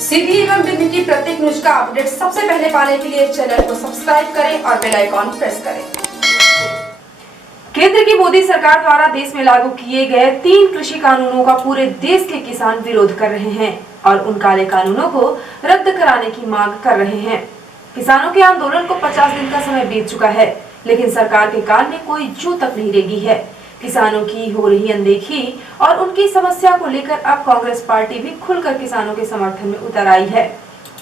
सीधी एवं दिल्ली की प्रत्येक न्यूज का अपडेट सबसे पहले पाने के लिए चैनल को सब्सक्राइब करें और बेल आइकॉन प्रेस करें। केंद्र की मोदी सरकार द्वारा देश में लागू किए गए 3 कृषि कानूनों का पूरे देश के किसान विरोध कर रहे हैं और उन काले कानूनों को रद्द कराने की मांग कर रहे हैं। किसानों के आंदोलन को 50 दिन का समय बीत चुका है, लेकिन सरकार के कान में कोई जू तक नहीं रेगी है। किसानों की हो रही अनदेखी और उनकी समस्या को लेकर अब कांग्रेस पार्टी भी खुलकर किसानों के समर्थन में उतर आई है।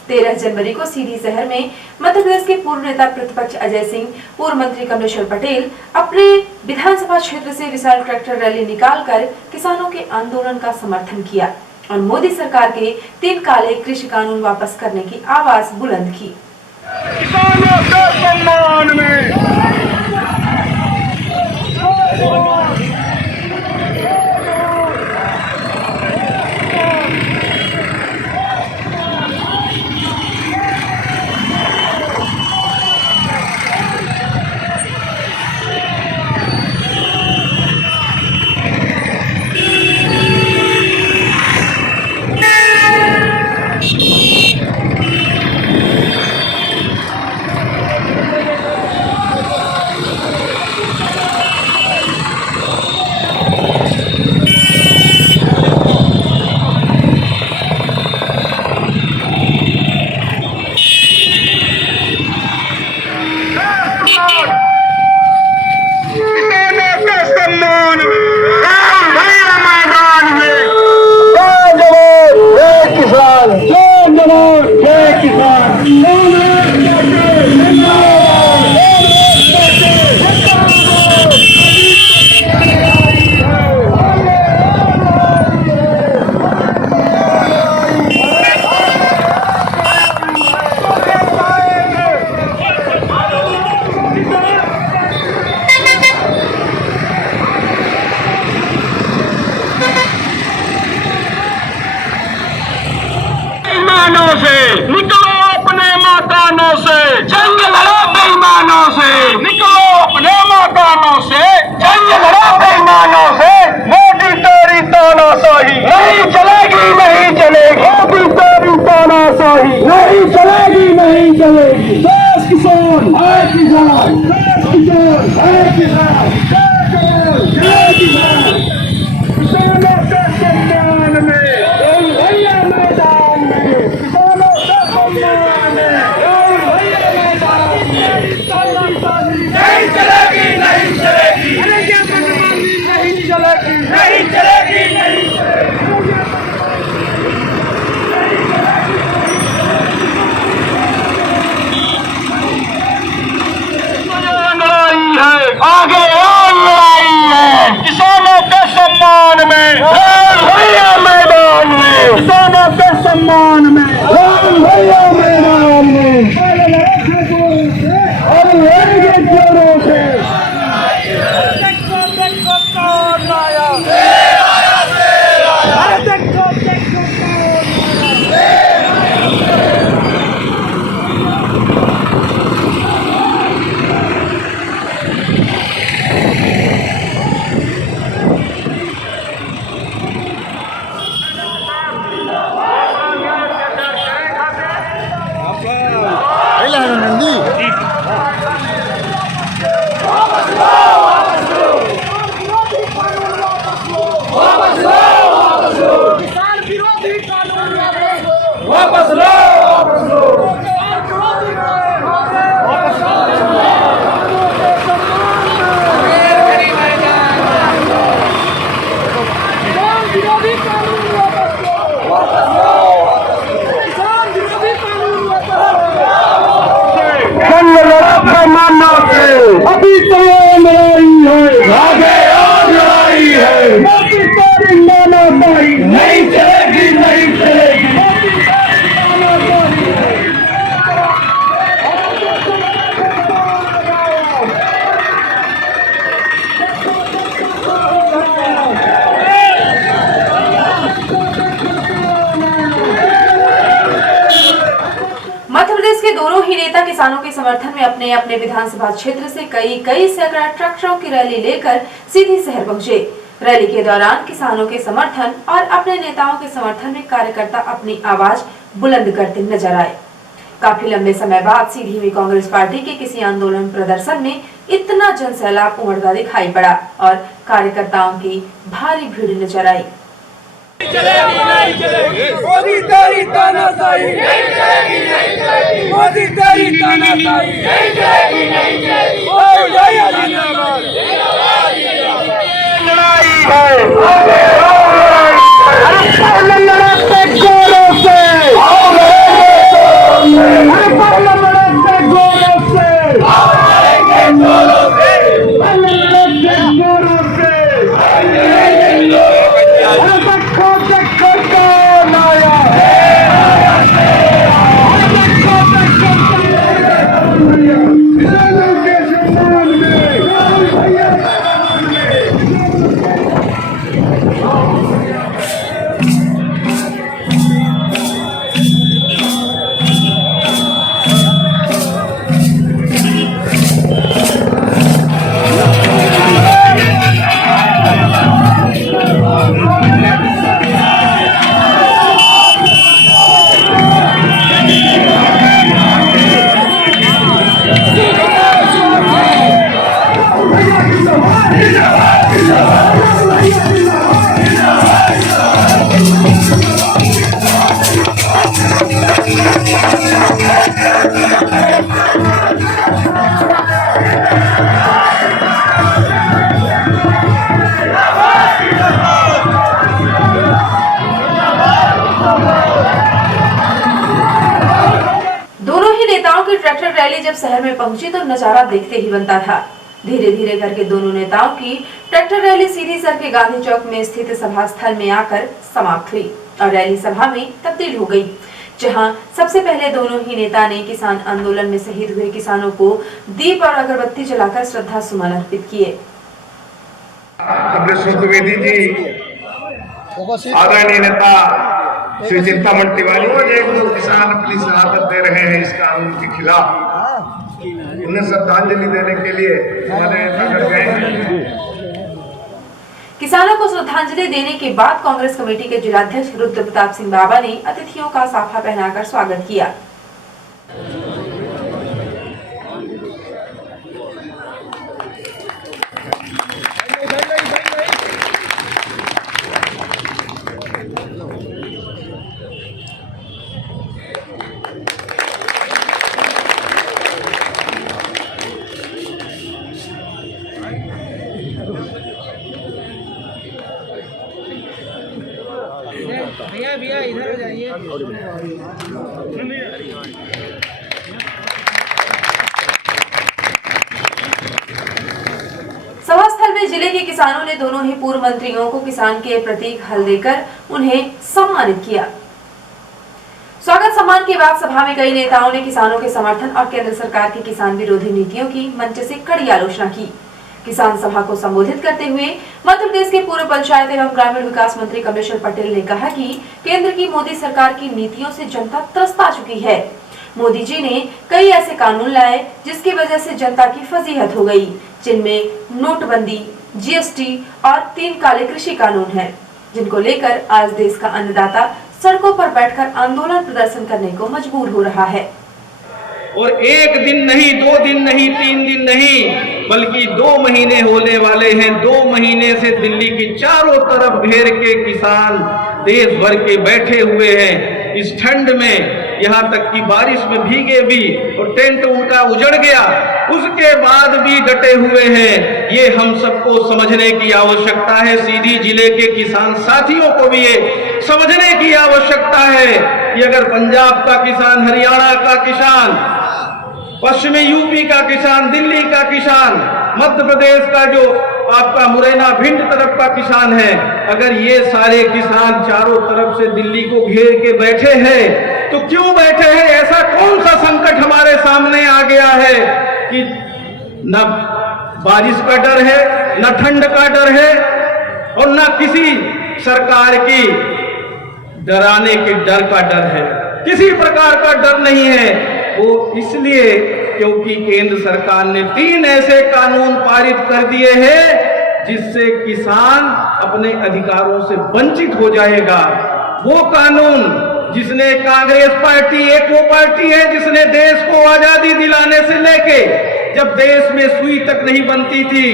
13 जनवरी को सीधी शहर में मध्य प्रदेश के पूर्व नेता प्रतिपक्ष अजय सिंह, पूर्व मंत्री कमलेश्वर पटेल अपने विधानसभा क्षेत्र से विशाल ट्रैक्टर रैली निकालकर किसानों के आंदोलन का समर्थन किया और मोदी सरकार के 3 काले कृषि कानून वापस करने की आवाज बुलंद की। किसानों के सम्मान में से निकलो, अपने मकानों से जंग लड़ो बेईमानों से, निकलो अपने मकानों से जंग लड़ो बेईमानों से। मोदी तेरी तानाशाही नहीं चलेगी, नहीं चलेगी। मोदी तेरी तानाशाही नहीं चलेगी, नहीं चलेगी। देश किसान है किसान, देश किसान है किसान, जय किसान। किसानों के सम्मान में भैया मैदान में, किसानों के सम्मान में भैया मैदान में। नहीं चलेगी, नहीं चलेगी। अरे क्या मनमानी नहीं चलेगी, नहीं चलेगी, नहीं चलेगी। लड़ाई है, आगे और लड़ाई है। किसानों के सम्मान में भैया मैदान में, किसानों के सम्मान में भैया मैदान में। और लड़ेंगे जोरों से। देखो देखो कौन आया, अरे देखो देखो कौन आया। वापस लो, वापस लो। अभी तो लड़ाई है, आगे और लड़ाई है। मोदी तेरी तानाशाही नहीं चलेगी, नहीं चलेगी। मध्य प्रदेश के दोनों ही नेता किसानों के समर्थन में अपने अपने विधानसभा क्षेत्र से कई सैकड़ा ट्रैक्टरों की रैली लेकर सीधी शहर पहुंचे। रैली के दौरान किसानों के समर्थन और अपने नेताओं के समर्थन में कार्यकर्ता अपनी आवाज बुलंद करते नजर आए। काफी लंबे समय बाद सीधी हुई कांग्रेस पार्टी के किसी आंदोलन प्रदर्शन में इतना जनसैलाब उमड़ता दिखाई पड़ा और कार्यकर्ताओं की भारी भीड़ नजर आई। मोदी तेरी तानाशाही नहीं चलेगी, नहीं चलेगी। मोदी तेरी तानाशाही नहीं चलेगी, नहीं चलेगी। लड़ाई है पहले लड़ते गोरों से, पहले लड़ते गोरों से, पहले लड़ते गोरों से। देखो देखो कौन आया है, देखो देखो कौन आया के सम्मान में। ट्रैक्टर रैली जब शहर में पहुंची तो नजारा देखते ही बनता था। धीरे धीरे करके दोनों नेताओं की ट्रैक्टर रैली सीधी सर के गांधी चौक में स्थित सभा स्थल में आकर समाप्त हुई और रैली सभा में तब्दील हो गई, जहां सबसे पहले दोनों ही नेता ने किसान आंदोलन में शहीद हुए किसानों को दीप और अगरबत्ती जलाकर श्रद्धा सुमन अर्पित किए। द्विवेदी जी, आदरणीय नेता श्री चिंतामण तिवारी, एक दो किसान अपनी शहादत दे रहे हैं इस कानून के खिलाफ, उन्हें श्रद्धांजलि देने के लिए हमारे नगर गए। किसानों को श्रद्धांजलि देने के बाद कांग्रेस कमेटी के जिलाध्यक्ष रुद्र प्रताप सिंह बाबा ने अतिथियों का साफा पहनाकर स्वागत किया। भैया इधर जाइए। सभा स्थल में जिले के किसानों ने दोनों ही पूर्व मंत्रियों को किसान के प्रतीक हल देकर उन्हें सम्मानित किया। स्वागत सम्मान के बाद सभा में कई नेताओं ने किसानों के समर्थन और केंद्र सरकार की किसान विरोधी नीतियों की मंच से कड़ी आलोचना की। किसान सभा को संबोधित करते हुए मध्य प्रदेश के पूर्व पंचायत एवं ग्रामीण विकास मंत्री कमलेश्वर पटेल ने कहा कि केंद्र की मोदी सरकार की नीतियों से जनता त्रस्त आ चुकी है। मोदी जी ने कई ऐसे कानून लाए जिसकी वजह से जनता की फजीहत हो गई, जिनमें नोटबंदी, जीएसटी और 3 काले कृषि कानून हैं, जिनको लेकर आज देश का अन्नदाता सड़कों पर बैठकर आंदोलन प्रदर्शन करने को मजबूर हो रहा है। और 1 दिन नहीं, 2 दिन नहीं, 3 दिन नहीं, बल्कि 2 महीने होने वाले हैं। 2 महीने से दिल्ली की चारों तरफ घेर के किसान देश भर के बैठे हुए हैं। इस ठंड में यहाँ तक कि बारिश में भीगे भी और टेंट उनका उजड़ गया, उसके बाद भी डटे हुए हैं। ये हम सबको समझने की आवश्यकता है। सीधी जिले के किसान साथियों को भी ये समझने की आवश्यकता है कि अगर पंजाब का किसान, हरियाणा का किसान, पश्चिमी यूपी का किसान, दिल्ली का किसान, मध्य प्रदेश का जो आपका मुरैना भिंड तरफ का किसान है, अगर ये सारे किसान चारों तरफ से दिल्ली को घेर के बैठे हैं, तो क्यों बैठे हैं? ऐसा कौन सा संकट हमारे सामने आ गया है कि न बारिश का डर है, न ठंड का डर है और न किसी सरकार की डराने के डर का डर है। किसी प्रकार का डर नहीं है। वो इसलिए क्योंकि केंद्र सरकार ने 3 ऐसे कानून पारित कर दिए हैं जिससे किसान अपने अधिकारों से वंचित हो जाएगा। वो कानून जिसने इसलिए कांग्रेस पार्टी एक वो पार्टी है जिसने देश को आजादी दिलाने से लेके, जब देश में सुई तक नहीं बनती थी,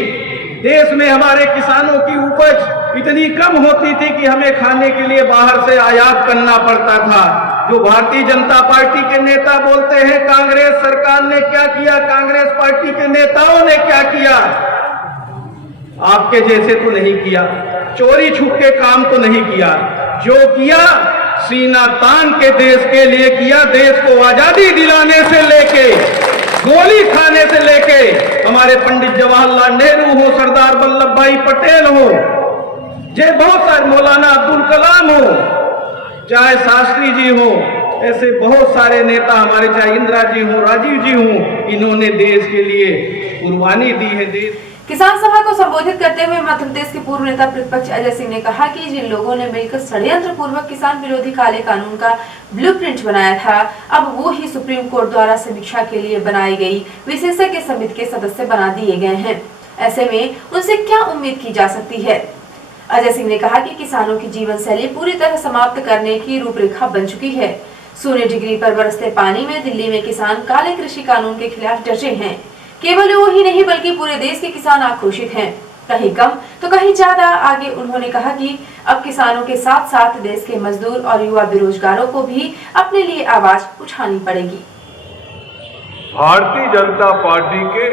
देश में हमारे किसानों की उपज इतनी कम होती थी कि हमें खाने के लिए बाहर से आयात करना पड़ता था। जो भारतीय जनता पार्टी के नेता बोलते हैं कांग्रेस सरकार ने क्या किया, कांग्रेस पार्टी के नेताओं ने क्या किया, आपके जैसे तो नहीं किया, चोरी छुप के काम तो नहीं किया। जो किया सीना तान के देश के लिए किया। देश को आजादी दिलाने से लेके, गोली खाने से लेके, हमारे पंडित जवाहरलाल नेहरू हो, सरदार वल्लभ भाई पटेल हो, जे बहुत सारे मौलाना अब्दुल कलाम हो, चाहे शास्त्री जी हो, ऐसे बहुत सारे नेता हमारे, चाहे इंदिरा जी हो, राजीव जी हो, इन्होंने देश के लिए कुर्बानी दी है। देश किसान सभा को संबोधित करते हुए मध्य प्रदेश के पूर्व नेता प्रतिपक्ष अजय सिंह ने कहा कि जिन लोगों ने मिलकर षड्यंत्र पूर्वक किसान विरोधी काले कानून का ब्लूप्रिंट बनाया था, अब वो ही सुप्रीम कोर्ट द्वारा समीक्षा के लिए बनाई गई विशेषज्ञ समिति के सदस्य बना दिए गए हैं। ऐसे में उनसे क्या उम्मीद की जा सकती है। अजय सिंह ने कहा कि किसानों की जीवन शैली पूरी तरह समाप्त करने की रूपरेखा बन चुकी है। 0 डिग्री पर बरसते पानी में दिल्ली में किसान काले कृषि कानून के खिलाफ डटे हैं। केवल वो ही नहीं बल्कि पूरे देश के किसान आक्रोशित हैं, कहीं कम तो कहीं ज्यादा। आगे उन्होंने कहा कि अब किसानों के साथ साथ देश के मजदूर और युवा बेरोजगारों को भी अपने लिए आवाज उठानी पड़ेगी। भारतीय जनता पार्टी के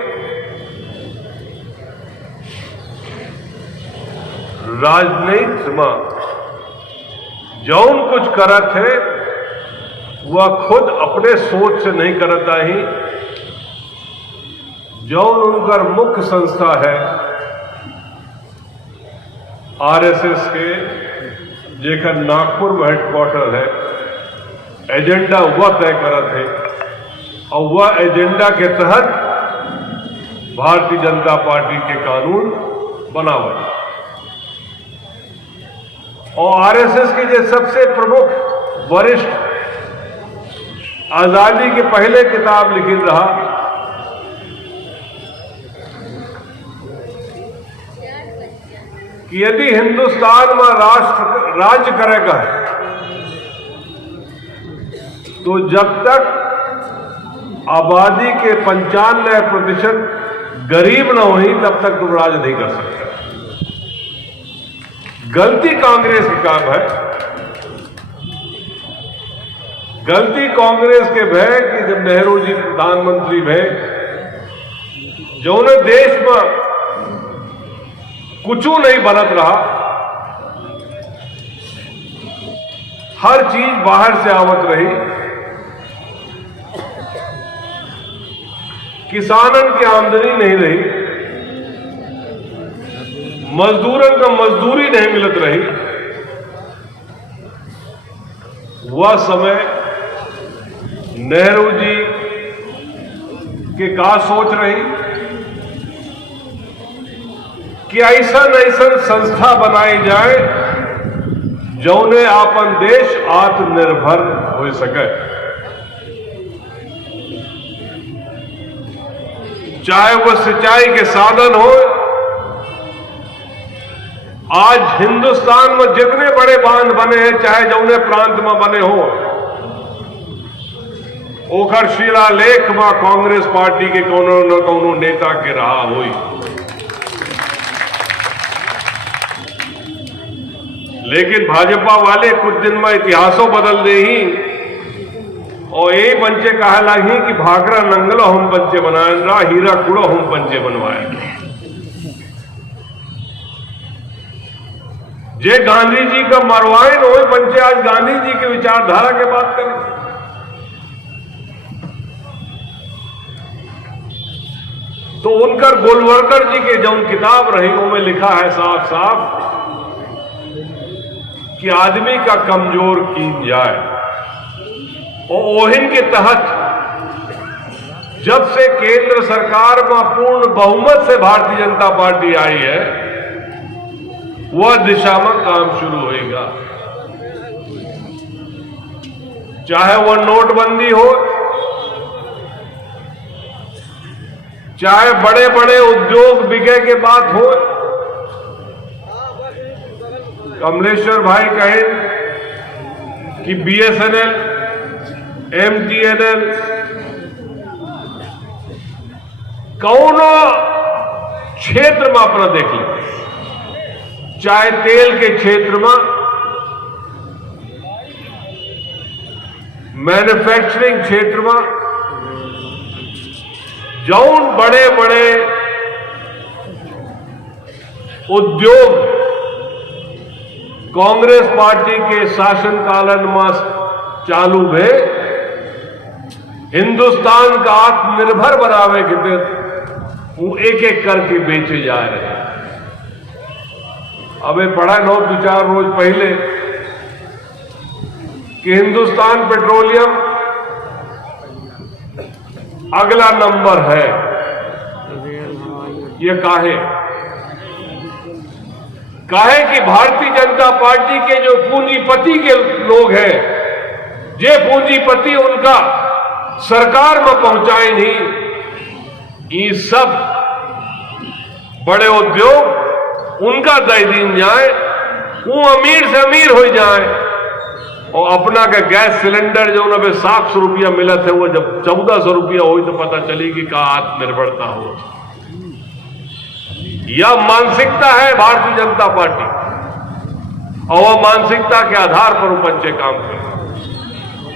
राजनीति में जौन कुछ करत है वह खुद अपने सोच से नहीं करता ही। जौन उनकर मुख्य संस्था है आरएसएस के, जेकर नागपुर में हेडक्वार्टर है, एजेंडा वह तय करत है और वह एजेंडा के तहत भारतीय जनता पार्टी के कानून बनावट। और आरएसएस की जो सबसे प्रमुख वरिष्ठ आजादी के पहले किताब लिखित रहा कि यदि हिंदुस्तान में राज्य करेगा तो जब तक आबादी के 95% गरीब न हुई तब तक तुम राज नहीं कर सकते। गलती कांग्रेस की काम है, गलती कांग्रेस के भय कि जब नेहरू जी प्रधानमंत्री भय, जो उन्हें देश में कुछ नहीं बनत रहा, हर चीज बाहर से आवत रही, किसानन की आमदनी नहीं रही, मजदूरन का मजदूरी नहीं मिलत रही। वह समय नेहरू जी के का सोच रही कि ऐसा संस्था बनाई जाए जौने आपन देश आत्मनिर्भर हो सके। चाहे वह सिंचाई के साधन हो, आज हिंदुस्तान में जितने बड़े बांध बने हैं, चाहे जौने प्रांत में बने हो, ओकर शिलालेख में कांग्रेस पार्टी के कोनो न कोनो नेता के रहा हुई। लेकिन भाजपा वाले कुछ दिन में इतिहासों बदल दे ही और यही पंचे कहा लगी कि भाखरा नंगलो हम पंचे बनाए रा, हीरा कुड़ो हम पंचे बनवाए। जे गांधी जी का मरवाए न वही पंचे आज गांधी जी की विचारधारा के बात करें। तो उनकर गोलवलकर जी के जो किताब रही उनमें लिखा है साफ साफ कि आदमी का कमजोर कीन जाए। और ओहिन के तहत जब से केंद्र सरकार में पूर्ण बहुमत से भारतीय जनता पार्टी आई है, वह दिशा में काम शुरू होगा। चाहे वह नोटबंदी हो, चाहे बड़े बड़े उद्योग बिके के बात हो। कमलेश्वर भाई कहे कि बीएसएनएल MTNL कौनो क्षेत्र में अपना देख लो, चाहे तेल के क्षेत्र में, मैन्युफैक्चरिंग क्षेत्र में, जौन बड़े बड़े उद्योग कांग्रेस पार्टी के शासनकालन में चालू है, हिंदुस्तान का आत्मनिर्भर बनावे के लिए वो एक एक करके बेचे जा रहे हैं। अबे पढ़ा 9-4 रोज पहले कि हिंदुस्तान पेट्रोलियम अगला नंबर है। ये काहे कि भारतीय जनता पार्टी के जो पूंजीपति के लोग हैं, ये पूंजीपति उनका सरकार में पहुंचाए नहीं। ये सब बड़े उद्योग उनका दे दीन जाए, वो अमीर से अमीर हो जाए और अपना का गैस सिलेंडर जो उन्हें 700 रुपया मिला थे वो जब 1400 रुपया हुई तो पता चली कि का आत्मनिर्भरता हो। यह मानसिकता है भारतीय जनता पार्टी और वह मानसिकता के आधार पर उपजे काम कर।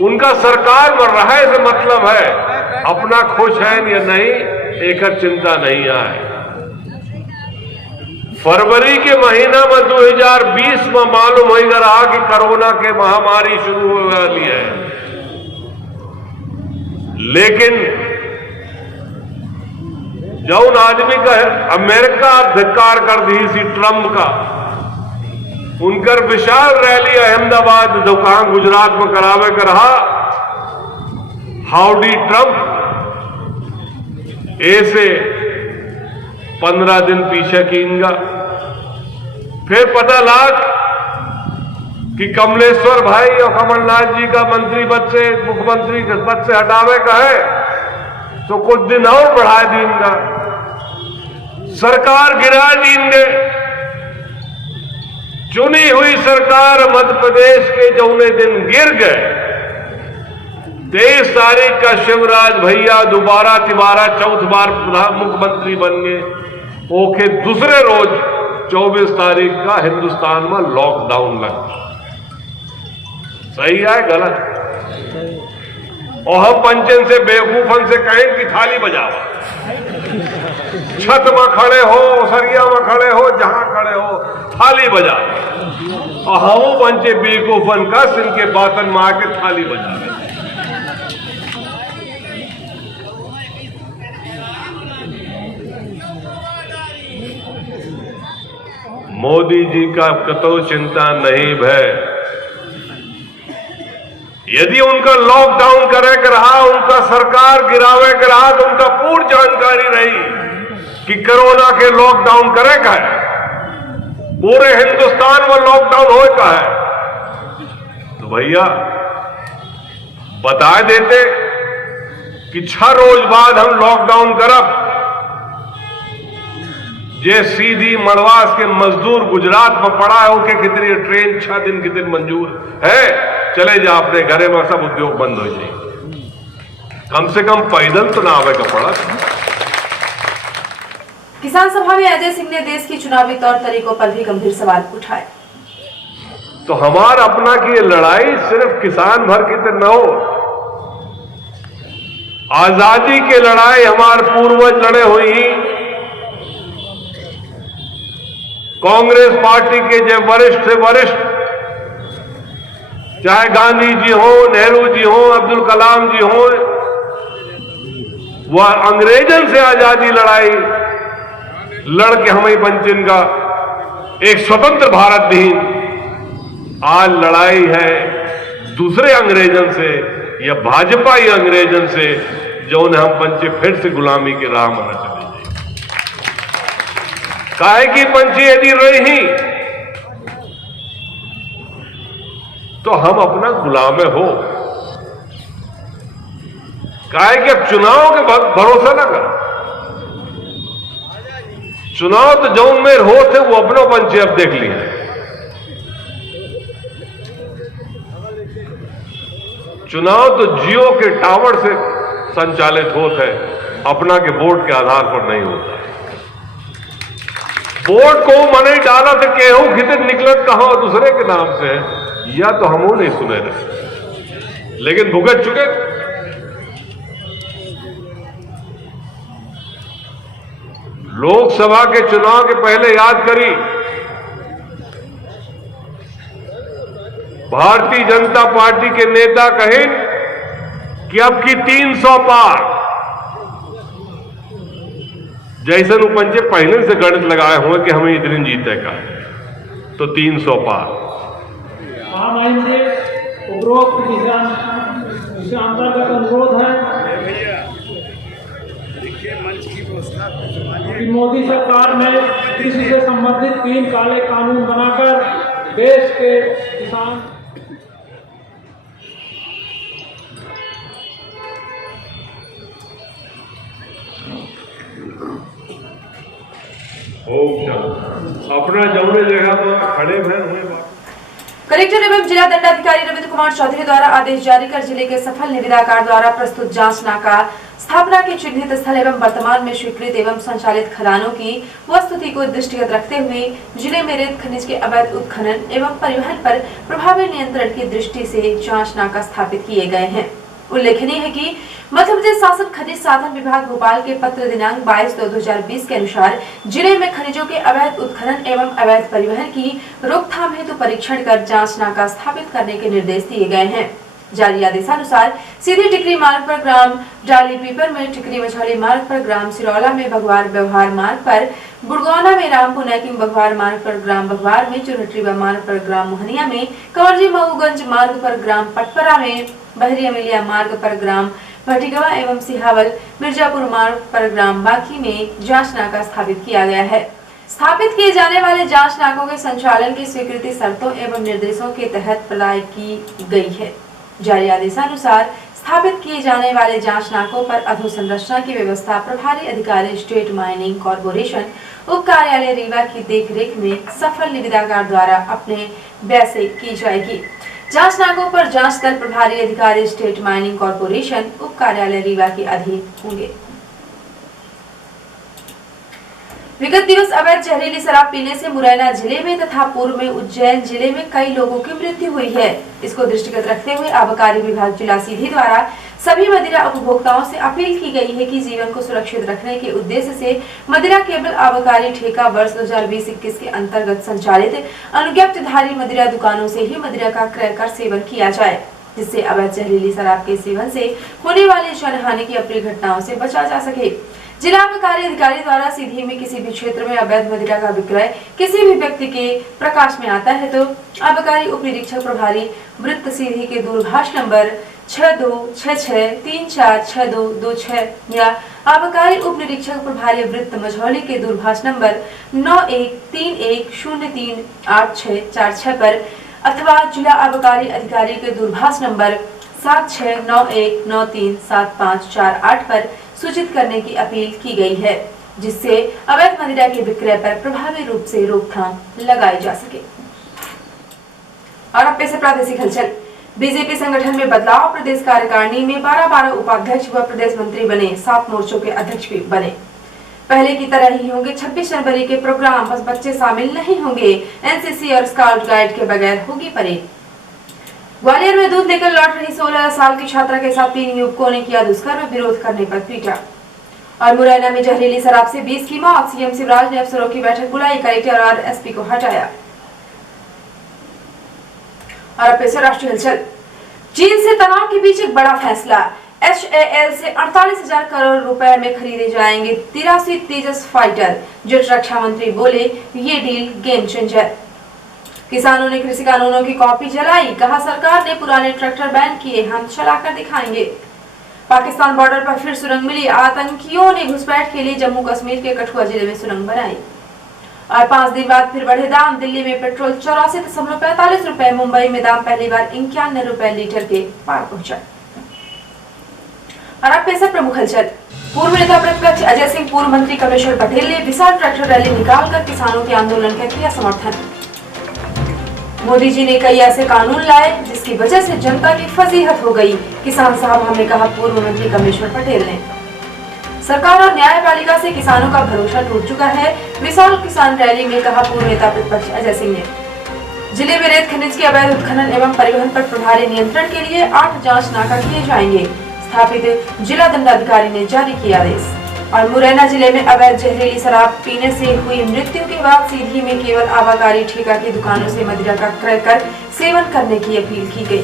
उनका सरकार में रहे से मतलब है, अपना खुश है या नहीं एक चिंता नहीं आए। फरवरी के महीना में 2020 में मालूम हो रहा कि कोरोना के महामारी शुरू होने वाली है, लेकिन जौन आदमी का अमेरिका धिक्कार कर दी सी ट्रंप का, उनकर विशाल रैली अहमदाबाद दुकान गुजरात में करावे कर रहा, हाउडी ट्रंप, ऐसे 15 दिन पीछे कींगा। फिर पता लाग कि कमलेश्वर भाई और कमलनाथ जी का मंत्री पद से, मुख्यमंत्री के पद से हटावे का है तो कुछ दिन और बढ़ा देंगे, सरकार गिरा देंगे। चुनी हुई सरकार मध्य प्रदेश के जौने दिन गिर गए, 23 तारीख का शिवराज भैया दोबारा तिबारा चौथ बार मुख्यमंत्री बन गए। ओके दूसरे रोज 24 तारीख का हिंदुस्तान में लॉकडाउन लग गया। सही है गलत? और हम पंचन से बेवकूफन से कहें कि थाली बजाओ, छत में खड़े हो, सरिया में खड़े हो, जहां खड़े हो थाली बजाओ, और हम पंचे बेवकूफन का इनके बातन में आके थाली बजावे। मोदी जी का कतो चिंता नहीं भय। यदि उनका लॉकडाउन करे के रहा, उनका सरकार गिरावे के रहा, तो उनका पूर्ण जानकारी रही कि कोरोना के लॉकडाउन करे का है, पूरे हिंदुस्तान में लॉकडाउन हो का है, तो भैया बता देते कि 6 रोज बाद हम लॉकडाउन करब। जे सीधी मड़वास के मजदूर गुजरात में पड़ा है, उनके कितनी ट्रेन 6 दिन की दिन मंजूर है, चले जा अपने घरे में, सब उद्योग बंद हो जाए। कम से कम पैदल तो ना आवे का पड़ा। किसान सभा में अजय सिंह ने देश की चुनावी तौर तरीकों पर भी गंभीर सवाल उठाए। तो हमारा अपना की लड़ाई सिर्फ किसान भर की तो न हो, आजादी की लड़ाई हमारे पूर्वज लड़े हुई। कांग्रेस पार्टी के जो वरिष्ठ से वरिष्ठ, चाहे गांधी जी हो, नेहरू जी हो, अब्दुल कलाम जी हो, वह अंग्रेजन से आजादी लड़ाई लड़के हमें पंचिन का एक स्वतंत्र भारत दी। आज लड़ाई है दूसरे अंग्रेजन से या भाजपा ही अंग्रेजन से, जो ने हम पंचे फिर से गुलामी की राह में न चले जाए। काहे की पंची यदि रही तो हम अपना गुलाम हो। काहे कि अब चुनाव के भरोसा ना कर, चुनाव तो जौन में हो थे वो अपनो पंचे अब देख लिया। चुनाव तो जियो के टावर से संचालित होता है, अपना के वोट के आधार पर नहीं होता। वोट को मने डाला तो केहू खितर निकलत कहा दूसरे के नाम से, या तो हमो नहीं सुने रहे, लेकिन भुगत चुके। लोकसभा के चुनाव के पहले याद करी, भारतीय जनता पार्टी के नेता कहे कि अब की 300 पार, जैसे पंचे पहले से गणित लगाए हुए कि हमें इतने जीते का, तो 300 पार। महामहिम से उपरोक्त विषय अंतर्गत अनुरोध है कि मोदी सरकार ने कृषि से संबंधित 3 काले कानून बनाकर देश के किसान अपना जमने जगह पर खड़े हुए। कलेक्टर एवं जिला दंडाधिकारी रविंद्र कुमार चौधरी द्वारा आदेश जारी कर जिले के सफल निविदाकार द्वारा प्रस्तुत जांच नाका स्थापना के चिन्हित स्थल एवं वर्तमान में स्वीकृत एवं संचालित खदानों की वस्तुस्थिति को दृष्टिगत रखते हुए जिले में रेत खनिज के अवैध उत्खनन एवं परिवहन पर प्रभावी नियंत्रण की दृष्टि से जांच नाका स्थापित किए गए हैं। उल्लेखनीय है कि मध्य प्रदेश शासन खनिज साधन विभाग भोपाल के पत्र दिनांक 22/2/2020 के अनुसार जिले में खनिजों के अवैध उत्खनन एवं अवैध परिवहन की रोकथाम हेतु परीक्षण कर जांच नाका स्थापित करने के निर्देश दिए गए हैं। जारी आदेशानुसार सीधी टिकरी मार्ग पर ग्राम डाली पीपर में, टिकरी मछली मार्ग पर ग्राम सिरौला में, भगवार व्यवहार मार्ग पर बुड़गौना में, रामपुर नैकिंग बघवार मार्ग पर ग्राम बघवार में, चुरहटरीवा मार्ग पर ग्राम मोहनिया में, कंवरजी मऊगंज मार्ग पर ग्राम पटपरा में, बहरी अमेलिया मार्ग पर ग्राम भटिगवा एवं सिहावल मिर्जापुर मार्ग पर ग्राम बाकी में जांच नाका स्थापित किया गया है। स्थापित किए जाने वाले जांच नाकों के संचालन की स्वीकृति शर्तों एवं निर्देशों के तहत प्रदान की गई है। जारी आदेशानुसार स्थापित किए जाने वाले जांच नाकों पर अधोसंरचना की व्यवस्था प्रभारी अधिकारी स्टेट माइनिंग कॉर्पोरेशन उप कार्यालय रीवा की देखरेख में सफल निविदाकार द्वारा अपने व्यय से की जाएगी। जांच नाकों पर जांच दल प्रभारी अधिकारी स्टेट माइनिंग कॉर्पोरेशन उप कार्यालय रीवा के अधीन होंगे। विगत दिवस अवैध जहरीली शराब पीने से मुरैना जिले में तथा पूर्व में उज्जैन जिले में कई लोगों की मृत्यु हुई है। इसको दृष्टिगत रखते हुए आबकारी विभाग जिला सीधी द्वारा सभी मदिरा उपभोक्ताओं से अपील की गई है कि जीवन को सुरक्षित रखने के उद्देश्य से मदिरा केवल आबकारी ठेका वर्ष 2020-21 के अंतर्गत संचालित अनुज्ञप्तिधारी मदिरा दुकानों से ही मदिरा का क्रय कर सेवन किया जाए, जिससे अवैध जहरीली शराब के सेवन से होने वाली जनहानि की अप्रिय घटनाओं से बचा जा सके। जिला आबकारी अधिकारी द्वारा सीधी में किसी भी क्षेत्र में अवैध मदिरा का विक्रय किसी भी व्यक्ति के प्रकाश में आता है तो आबकारी उप निरीक्षक प्रभारी वृत्त सीधी के दूरभाष नंबर 6266346226 या आबकारी उप निरीक्षक प्रभारी वृत्त मझौली के दूरभाष नंबर 9138038646 पर अथवा जिला आबकारी अधिकारी के दूरभाष नंबर 7691937548 पर सूचित करने की अपील की गई है, जिससे अवैध मदिरा के विक्रय पर प्रभावी रूप से रोकथाम लगाई जा सके। और अब पेश है प्रादेशिक हलचल। बीजेपी संगठन में बदलाव, प्रदेश कार्यकारिणी में 12 उपाध्यक्ष व प्रदेश मंत्री बने, 7 मोर्चों के अध्यक्ष भी बने। पहले की तरह ही होंगे 26 जनवरी के प्रोग्राम, बस बच्चे शामिल नहीं होंगे। एनसीसी और स्काउट गाइड के बगैर होगी परेड। ग्वालियर में दूध लेकर लौट रही 16 साल की छात्रा के साथ 3 युवकों ने किया दुष्कर्म, विरोध करने पर पीटा। और मुरैना में जहरीली शराब से 20 की मौत, सीएम शिवराज ने अफसरों की बैठक बुलाई, कलेक्टर और एसपी को हटाया। और अब पेश है राष्ट्रीय हलचल। चीन से तनाव के बीच एक बड़ा फैसला, HAL से 48,000 करोड़ रुपए में खरीदे जाएंगे 83 तेजस फाइटर। जेट रक्षा मंत्री बोले ये डील गेम चेंजर। किसानों ने कृषि कानूनों की कॉपी जलाई, कहा सरकार ने पुराने ट्रैक्टर बैन किए, हम चलाकर दिखाएंगे। पाकिस्तान बॉर्डर पर फिर सुरंग मिली, आतंकियों ने घुसपैठ के लिए जम्मू कश्मीर के कठुआ जिले में सुरंग बनाई। और 5 दिन बाद फिर बढ़े दाम, दिल्ली में पेट्रोल 84.45 रुपए, मुंबई में दाम पहली बार 91 रुपए लीटर के पार पहुंचा। और अब पेश है प्रमुख हलचल। पूर्व नेता प्रतिपक्ष अजय सिंह, पूर्व मंत्री कमलेश्वर पटेल ने विशाल ट्रैक्टर रैली निकालकर किसानों के आंदोलन का किया समर्थन। मोदी जी ने कई ऐसे कानून लाए जिसकी वजह से जनता की फजीहत हो गई, किसान साहब हमें कहा पूर्व मंत्री कमेश्वर पटेल ने। सरकार और न्यायपालिका से किसानों का भरोसा टूट चुका है, विशाल किसान रैली में कहा पूर्व नेता प्रतिपक्ष अजय सिंह ने। जिले में रेत खनिज के अवैध उत्खनन एवं परिवहन पर प्रभारी नियंत्रण के लिए 8 जांच नाका किए जाएंगे, स्थापित जिला दंडाधिकारी ने जारी किया आदेश। और मुरैना जिले में अवैध जहरीली शराब पीने से हुई मृत्यु के बाद सीधी में केवल आबाकारी ठेका की दुकानों से मदिरा का क्रय कर सेवन करने की अपील की गई।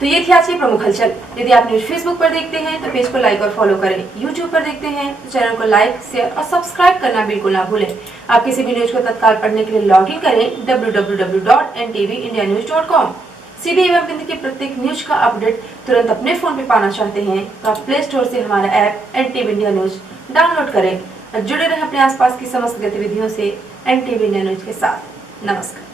तो ये थी आज की प्रमुख हलचल। यदि आप न्यूज फेसबुक पर देखते हैं तो पेज को लाइक और फॉलो करें, यूट्यूब पर देखते हैं तो चैनल को लाइक, शेयर और सब्सक्राइब करना बिल्कुल ना भूलें। आप किसी भी न्यूज को तत्काल पढ़ने के लिए लॉग इन करें www.ntvIndianews.com। सीधी एवं बिंद की प्रत्येक न्यूज का अपडेट तुरंत अपने फोन पे पाना चाहते हैं तो आप प्ले स्टोर से हमारा app NTV India news download करें और जुड़े रहें अपने आसपास की समस्त गतिविधियों से NTV इंडिया न्यूज के साथ। नमस्कार।